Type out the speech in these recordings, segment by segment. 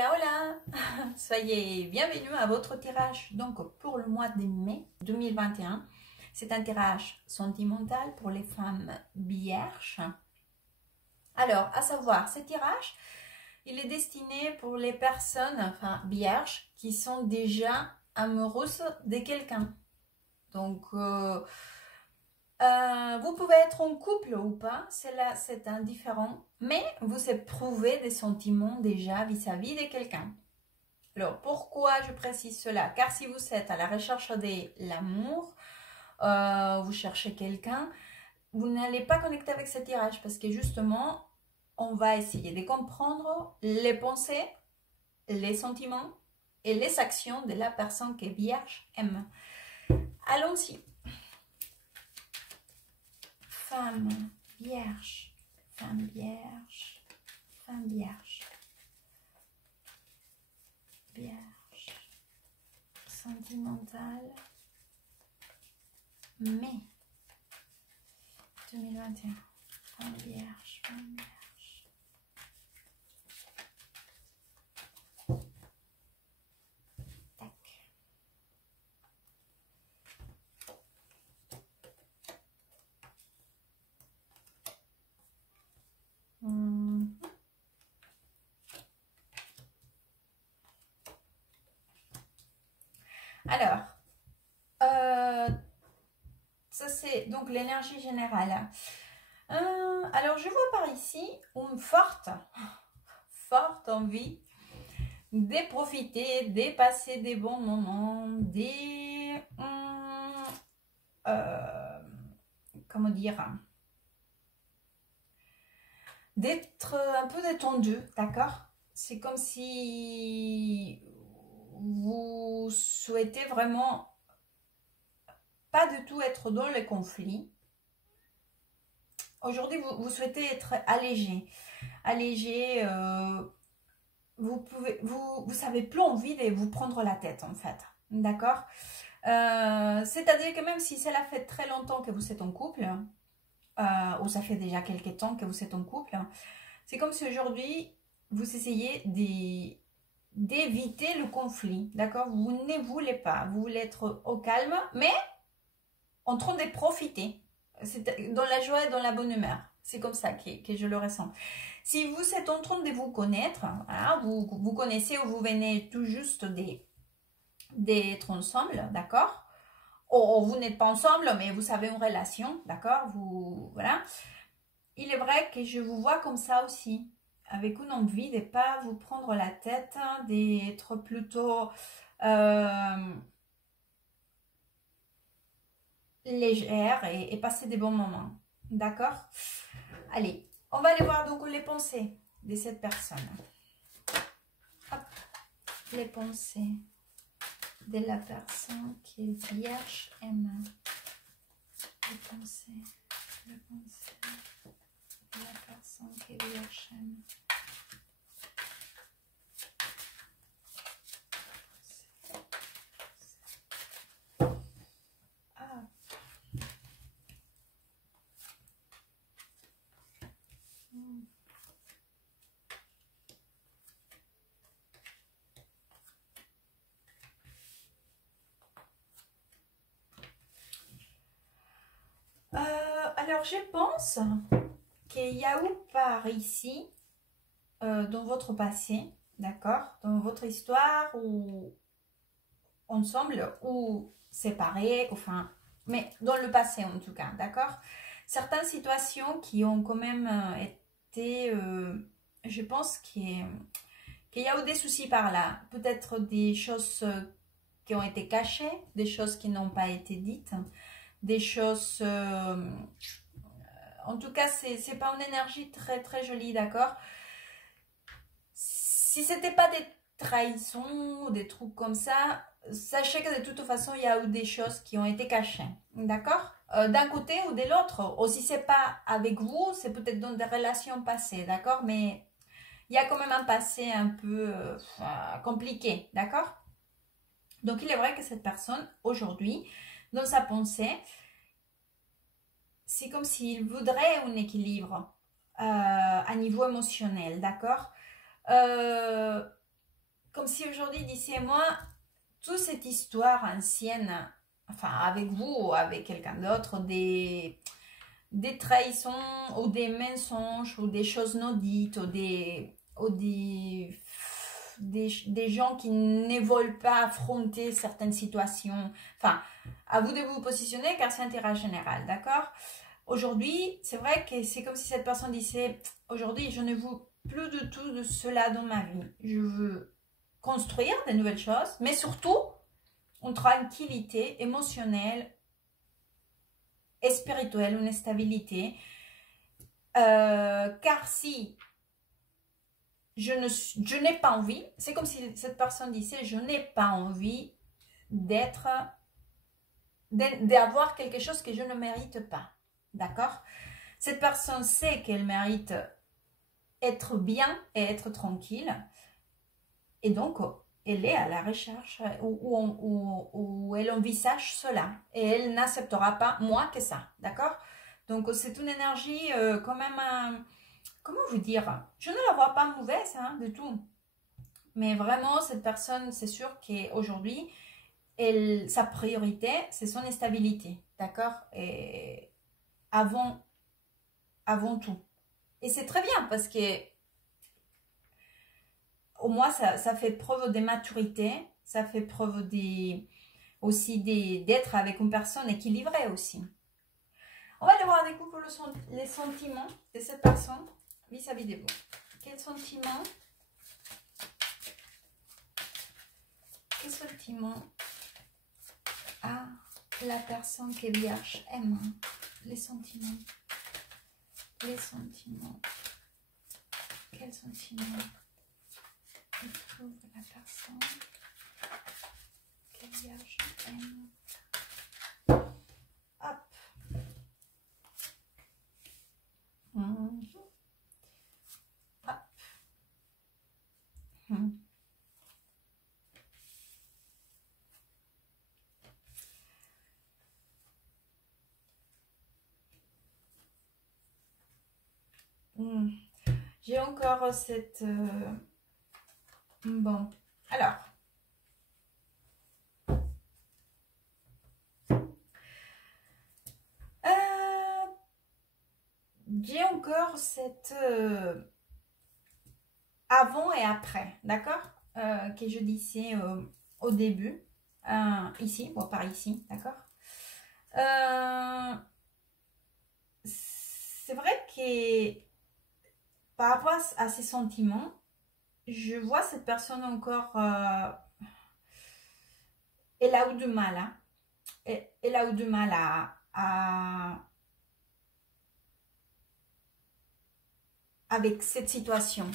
Hola, hola! Soyez bienvenus à votre tirage. Donc, pour le mois de mai 2021, c'est un tirage sentimental pour les femmes vierges. Alors, à savoir, ce tirage, il est destiné pour les personnes, vierges, qui sont déjà amoureuses de quelqu'un. Donc, vous pouvez être en couple ou pas, c'est indifférent, mais vous éprouvez des sentiments déjà vis-à-vis de quelqu'un. Alors, pourquoi je précise cela? Car si vous êtes à la recherche de l'amour, vous cherchez quelqu'un, vous n'allez pas connecter avec ce tirage parce que justement, on va essayer de comprendre les pensées, les sentiments et les actions de la personne que Vierge aime. Allons-y. Femme vierge, femme vierge, femme vierge, vierge, sentimentale, mai 2021, femme vierge, femme vierge. Tac. Alors, ça c'est donc l'énergie générale. Alors, je vois par ici une forte envie de profiter, de passer des bons moments, comment dire, d'être un peu détendu, d'accord? C'est comme si vous souhaitez vraiment pas du tout être dans le conflit. Aujourd'hui, vous souhaitez être allégé. Allégé, vous avez plus envie de vous prendre la tête, en fait. D'accord? C'est-à-dire que même si cela fait très longtemps que vous êtes en couple, ou ça fait déjà quelques temps que vous êtes en couple, c'est comme si aujourd'hui, vous essayez d'éviter le conflit, d'accord? Vous ne voulez pas, vous voulez être au calme, mais en train de profiter, dans la joie et dans la bonne humeur. C'est comme ça que je le ressens. Si vous êtes en train de vous connaître, hein, vous connaissez ou vous venez tout juste d'être ensemble, d'accord? Ou vous n'êtes pas ensemble, mais vous avez une relation, d'accord? Voilà. Il est vrai que je vous vois comme ça aussi, avec une envie de ne pas vous prendre la tête, d'être plutôt légère et passer des bons moments. D'accord? Allez, on va aller voir donc les pensées de cette personne. Hop, les pensées de la personne qui Vierge aime. Les pensées de la personne qui Vierge aime. Alors, je pense qu'il y a eu par ici, dans votre passé, d'accord, dans votre histoire, ou ensemble, ou séparés, enfin, mais dans le passé en tout cas, d'accord, certaines situations qui ont quand même été, je pense qu'il y a eu des soucis par là, peut-être des choses qui ont été cachées, des choses qui n'ont pas été dites, des choses... en tout cas, c'est pas une énergie très très jolie, d'accord? Si c'était pas des trahisons ou des trucs comme ça, sachez que de toute façon, il y a eu des choses qui ont été cachées, d'accord? D'un côté ou de l'autre. Ou si c'est pas avec vous, c'est peut-être dans des relations passées, d'accord? Mais il y a quand même un passé un peu compliqué, d'accord? Donc, il est vrai que cette personne, aujourd'hui, dans sa pensée, c'est comme s'il voudrait un équilibre à niveau émotionnel, d'accord? si aujourd'hui, d'ici et moi, toute cette histoire ancienne, enfin avec vous ou avec quelqu'un d'autre, des trahisons ou des mensonges ou des choses non dites ou des gens qui ne veulent pas affronter certaines situations. Enfin, à vous de vous positionner car c'est intérêt général, d'accord? Aujourd'hui, c'est vrai que c'est comme si cette personne disait, aujourd'hui, je ne veux plus du tout de cela dans ma vie. Je veux construire de nouvelles choses, mais surtout, une tranquillité émotionnelle et spirituelle, une stabilité. Car si je n'ai pas envie, c'est comme si cette personne disait, je n'ai pas envie d'avoir quelque chose que je ne mérite pas. D'accord? Cette personne sait qu'elle mérite être bien et être tranquille. Et donc, elle est à la recherche où elle envisage cela. Et elle n'acceptera pas moins que ça. D'accord? Donc, c'est une énergie quand même... comment vous dire? Je ne la vois pas mauvaise hein, du tout. Mais vraiment, cette personne, c'est sûr qu'aujourd'hui, sa priorité, c'est son stabilité. D'accord? Et avant tout. Et c'est très bien parce que au moins ça fait preuve de maturité, ça fait preuve aussi d'être avec une personne équilibrée aussi. On va aller voir des coups pour les sentiments de cette personne vis-à-vis de vous. Quel sentiment a la personne qui est vierge aime? Les sentiments. Quels sentiments trouve la personne que vierge aime? Hop. Hop. J'ai encore cette... Bon, alors. J'ai encore cette... avant et après, d'accord? Que je disais au début. Ici, bon, par ici, d'accord? C'est vrai que par rapport à ces sentiments, je vois cette personne encore, elle a eu du mal, hein? Elle a eu du mal avec cette situation,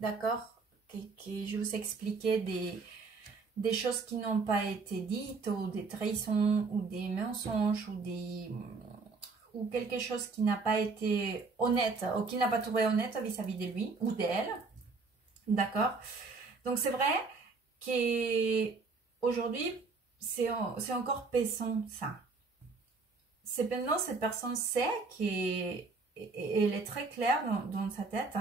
d'accord? Que je vous expliquais des choses qui n'ont pas été dites, ou des trahisons, ou des mensonges, ou quelque chose qui n'a pas été honnête, ou qu'il n'a pas trouvé honnête vis-à-vis de lui, ou d'elle, d'accord? Donc c'est vrai qu'aujourd'hui, c'est encore pesant ça. Cependant, cette personne sait qu'elle est très claire dans sa tête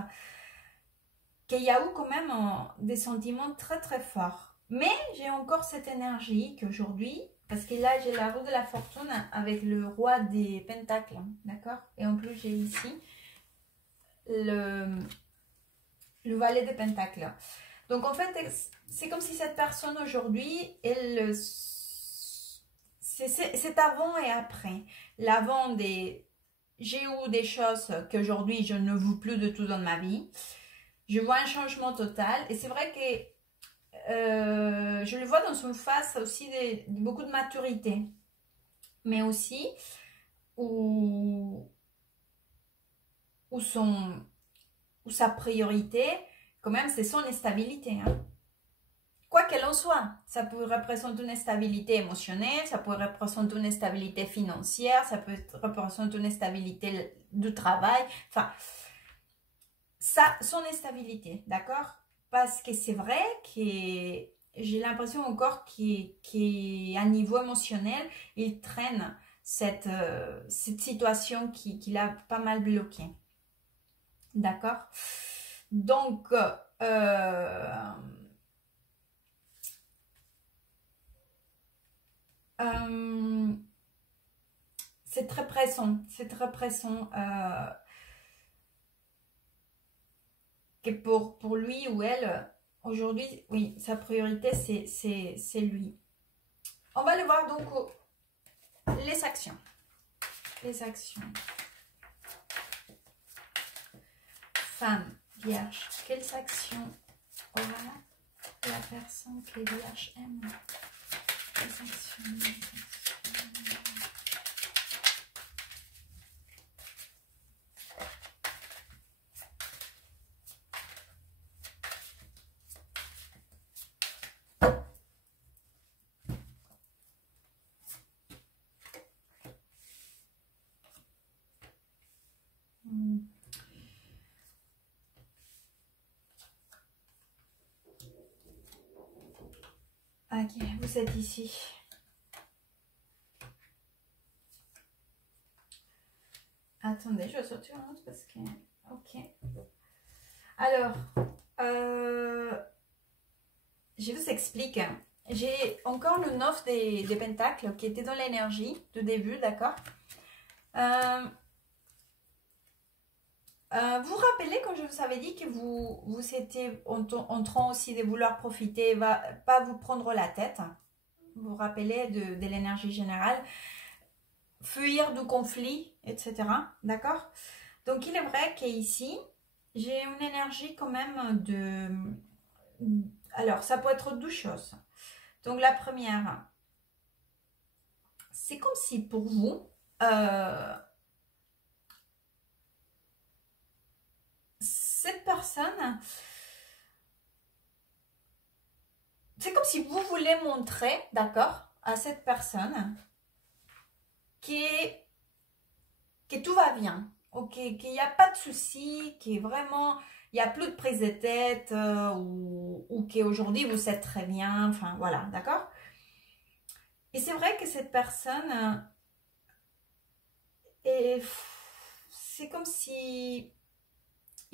qu'il y a eu quand même des sentiments très très forts. Mais j'ai encore cette énergie qu'aujourd'hui, parce que là j'ai la roue de la fortune avec le roi des pentacles, d'accord? Et en plus j'ai ici le valet des pentacles. Donc en fait, c'est comme si cette personne aujourd'hui, c'est avant et après. L'avant j'ai eu des choses qu'aujourd'hui je ne veux plus de tout dans ma vie. Je vois un changement total. Et c'est vrai que je le vois dans son face aussi beaucoup de maturité. Mais aussi où sa priorité, quand même, c'est son stabilité. Hein. Quoi qu'elle en soit, ça peut représenter une stabilité émotionnelle, ça peut représenter une stabilité financière, ça peut représenter une stabilité du travail, enfin, ça, son stabilité, d'accord? Parce que c'est vrai que j'ai l'impression encore qu'à niveau émotionnel, il traîne cette situation qui l'a pas mal bloqué. D'accord? Donc, c'est très pressant. C'est très pressant. Que pour lui ou elle, aujourd'hui, oui, sa priorité, c'est lui. On va le voir donc les actions. Les actions. Femme, vierge, quelles actions aura la personne que vierge aime? Les actions. Ok, vous êtes ici. Attendez, je vais sortir un autre parce que... Ok. Alors, je vous explique. J'ai encore le 9 des pentacles qui était dans l'énergie de début, d'accord. Vous rappelez quand je vous avais dit que vous étiez en train aussi de vouloir profiter, pas vous prendre la tête. Vous vous rappelez de l'énergie générale, fuir du conflit, etc. D'accord? Donc il est vrai qu'ici, j'ai une énergie quand même de... Alors, ça peut être deux choses. Donc la première, c'est comme si pour vous, cette personne, c'est comme si vous voulez montrer, d'accord, à cette personne que tout va bien, ok, qu'il n'y a pas de souci, qu'il vraiment, il n'y a plus de prise de tête, ou qu'aujourd'hui vous êtes très bien, enfin voilà, d'accord. Et c'est vrai que cette personne, c'est comme si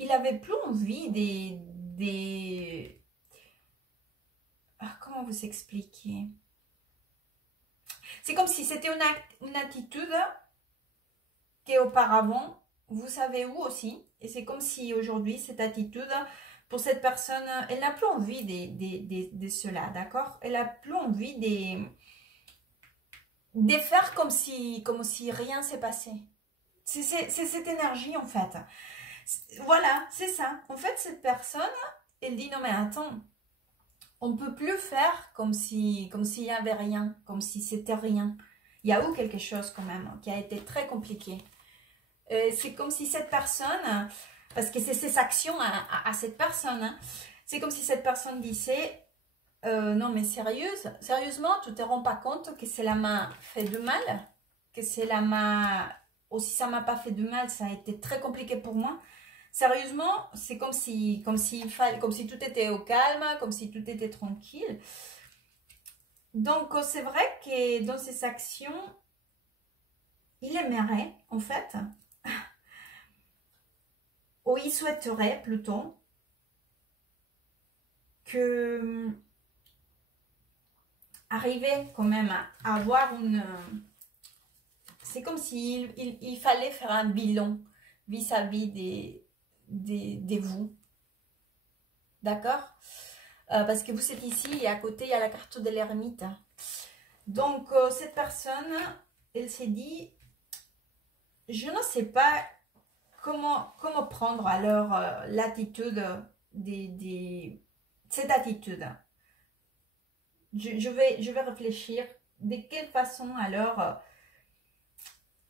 il avait plus envie des... comment vous expliquer? C'est comme si c'était une attitude qu'auparavant, vous savez où aussi. Et c'est comme si aujourd'hui, cette attitude, pour cette personne, elle n'a plus envie de cela, d'accord? Elle n'a plus envie de faire comme si rien s'est passé. C'est cette énergie, en fait. Voilà, c'est ça. En fait, cette personne, elle dit, non mais attends, on ne peut plus faire comme s'il n'y avait rien, comme si c'était rien. Il y a eu quelque chose quand même qui a été très compliqué. C'est comme si cette personne, parce que c'est ses actions à cette personne, hein, c'est comme si cette personne disait, non mais sérieusement, tu ne te rends pas compte que cela m'a fait de mal, que cela m'a, aussi ça m'a pas fait de mal, ça a été très compliqué pour moi. Sérieusement, c'est comme si tout était au calme, comme si tout était tranquille. Donc, c'est vrai que dans ses actions, il aimerait, en fait, ou il souhaiterait plutôt, que arriver quand même à avoir une... C'est comme s'il il fallait faire un bilan vis-à-vis des vous. D'accord? Parce que vous êtes ici et à côté, il y a la carte de l'ermite. Donc, cette personne, elle s'est dit, je ne sais pas comment prendre alors l'attitude cette attitude. Je vais réfléchir de quelle façon alors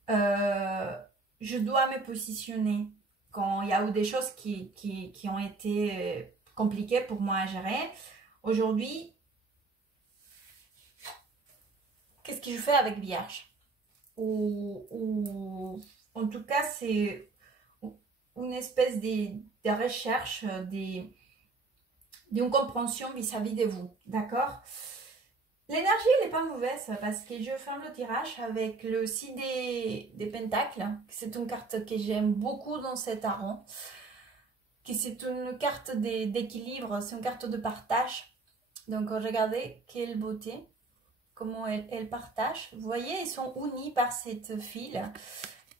je dois me positionner quand il y a eu des choses qui ont été compliquées pour moi à gérer. Aujourd'hui, qu'est-ce que je fais avec Vierge? Ou en tout cas, c'est une espèce de recherche, d'une compréhension vis-à-vis de vous, d'accord? L'énergie, elle n'est pas mauvaise parce que je ferme le tirage avec le 6 des pentacles. C'est une carte que j'aime beaucoup dans cet tarot. C'est une carte d'équilibre, c'est une carte de partage. Donc regardez, quelle beauté. comment elle partage. Vous voyez, ils sont unis par cette fil.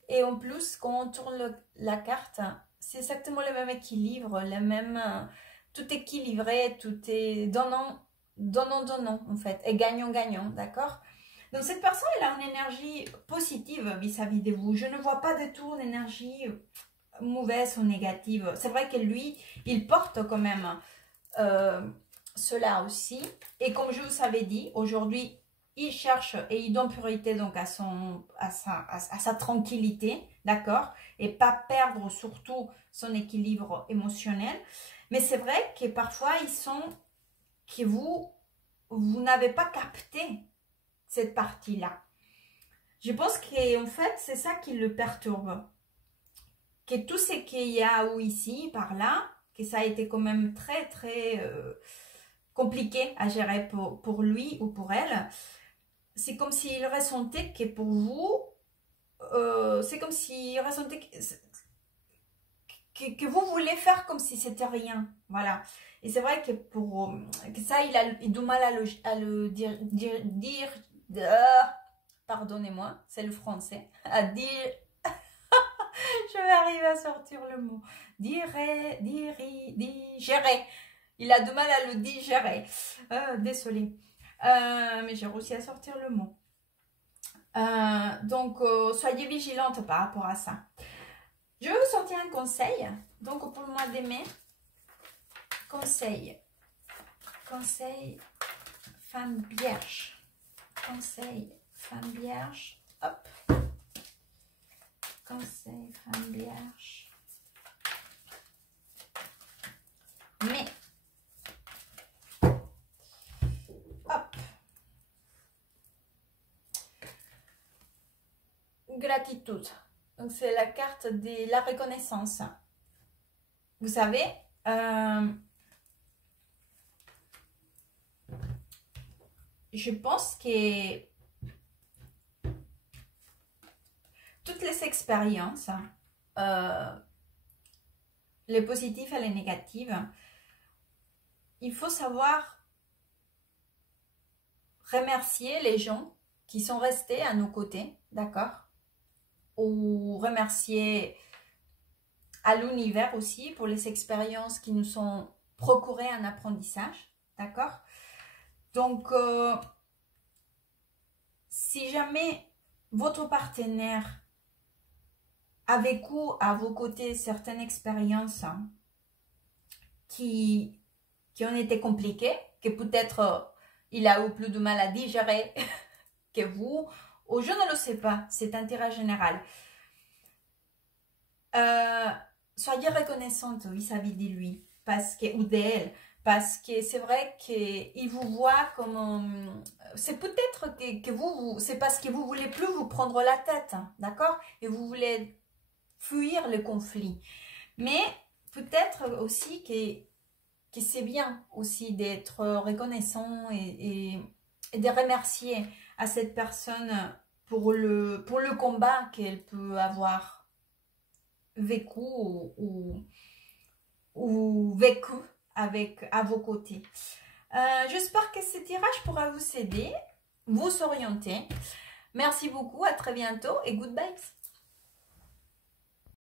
Et en plus, quand on tourne la carte, c'est exactement le même équilibre, le même, tout est équilibré, tout est donnant, donnant, donnant en fait, et gagnant, gagnant, d'accord? Donc cette personne, elle a une énergie positive vis-à-vis de vous. Je ne vois pas du tout une énergie mauvaise ou négative. C'est vrai que lui, il porte quand même cela aussi. Et comme je vous avais dit, aujourd'hui, il cherche et il donne priorité donc à sa tranquillité, d'accord? Et pas perdre surtout son équilibre émotionnel. Mais c'est vrai que parfois, ils sont que vous n'avez pas capté cette partie-là. Je pense qu'en fait, c'est ça qui le perturbe. Que tout ce qu'il y a ou ici, par là, que ça a été quand même très, très compliqué à gérer pour lui ou pour elle. C'est comme s'il ressentait que pour vous, c'est comme s'il ressentait que vous voulez faire comme si c'était rien. Voilà. Et c'est vrai que que ça, il a du mal à le dire pardonnez-moi, c'est le français, à dire, je vais arriver à sortir le mot, digérer. Il a du mal à le digérer. Désolée. Mais j'ai réussi à sortir le mot. Donc, soyez vigilante par rapport à ça. Je vais vous sortir un conseil. Donc, pour le mois de mai, conseil femme vierge. Conseil femme vierge. Hop. Conseil femme vierge. Mais, hop. Gratitude. Donc, c'est la carte de la reconnaissance. Vous savez, je pense que toutes les expériences, les positives et les négatives, il faut savoir remercier les gens qui sont restés à nos côtés, d'accord? Ou remercier à l'univers aussi pour les expériences qui nous ont procuré un apprentissage, d'accord? Donc, si jamais votre partenaire a vécu à vos côtés certaines expériences qui ont été compliquées, que peut-être il a eu plus de mal à digérer que vous, ou je ne le sais pas, c'est intérêt général. Soyez reconnaissante vis-à-vis de lui ou d'elle, parce que c'est vrai qu'il vous voit comme... C'est peut-être que vous c'est parce que vous voulez plus vous prendre la tête, d'accord? Et vous voulez fuir le conflit. Mais peut-être aussi que c'est bien aussi d'être reconnaissant et de remercier à cette personne pour le combat qu'elle peut avoir vécu ou vécu à vos côtés. J'espère que ce tirage pourra vous aider, vous orienter. Merci beaucoup, à très bientôt et good vibes.